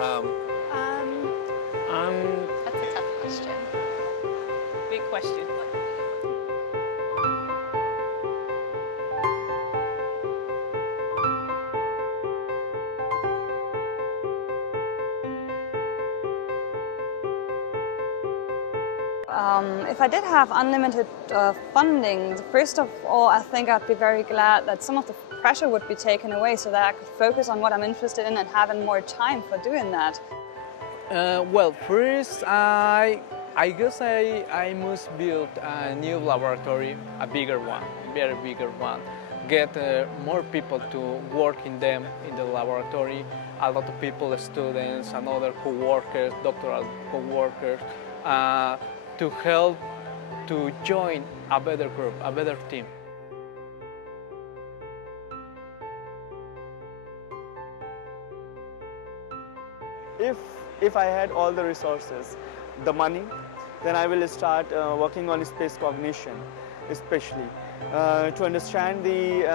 Um, Um, um, that's a tough question. Big question. If I did have unlimited funding, first of all, I think I'd be very glad that some of the pressure would be taken away so that I could focus on what I'm interested in and having more time for doing that. well, first, I guess I must build a new laboratory, a bigger one, very bigger one. Get more people to work in them in the laboratory. A lot of people, students, and other co-workers, doctoral co-workers, to help to join a better group, a better team. If I had all the resources, the money, then I will start working on space cognition, especially to understand the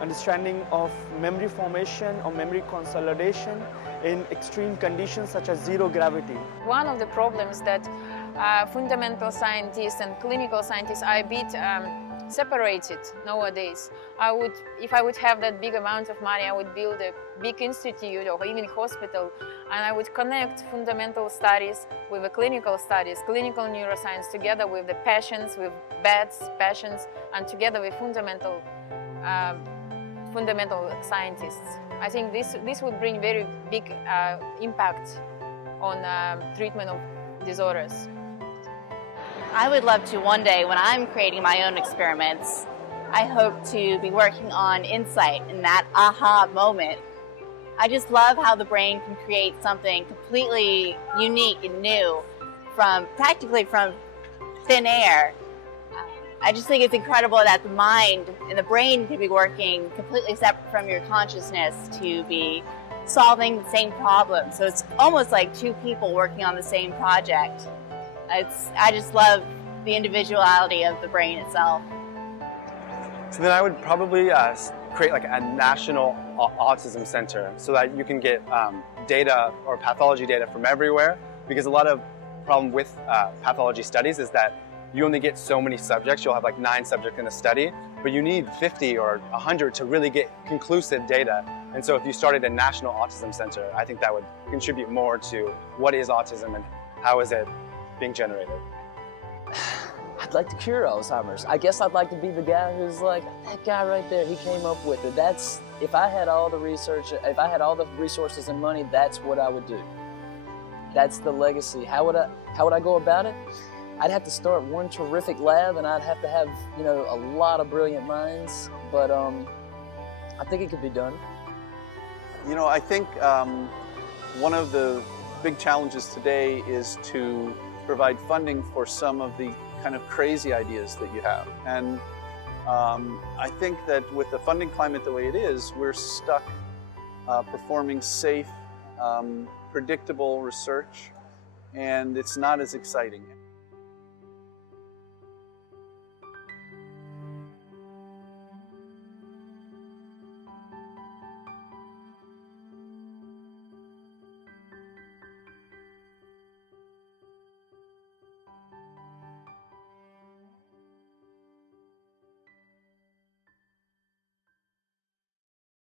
understanding of memory formation or memory consolidation in extreme conditions such as zero gravity. One of the problems that fundamental scientists and clinical scientists are a bit separated nowadays. If I would have that big amount of money, I would build a big institute or even hospital, and I would connect fundamental studies with the clinical studies, clinical neuroscience, together with the patients, with beds, patients, and together with fundamental scientists. I think this would bring very big impact on treatment of disorders. I would love to one day, when I'm creating my own experiments, I hope to be working on insight and that aha moment. I just love how the brain can create something completely unique and new practically from thin air. I just think it's incredible that the mind and the brain can be working completely separate from your consciousness to be solving the same problem. So it's almost like two people working on the same project. I just love the individuality of the brain itself. So then I would probably create like a national autism center so that you can get data or pathology data from everywhere, because a lot of problem with pathology studies is that you only get so many subjects. You'll have like 9 subjects in a study, but you need 50 or 100 to really get conclusive data. And so if you started a national autism center, I think that would contribute more to what is autism and how is it being generated. I'd like to cure Alzheimer's. I guess I'd like to be the guy who's like, that guy right there, he came up with it. That's, if I had all the research, if I had all the resources and money, that's what I would do. That's the legacy. How would I go about it? I'd have to start one terrific lab, and I'd have to have, you know, a lot of brilliant minds, but I think it could be done. You know, I think one of the big challenges today is to provide funding for some of the kind of crazy ideas that you have. And I think that with the funding climate the way it is, we're stuck performing safe, predictable research, and it's not as exciting.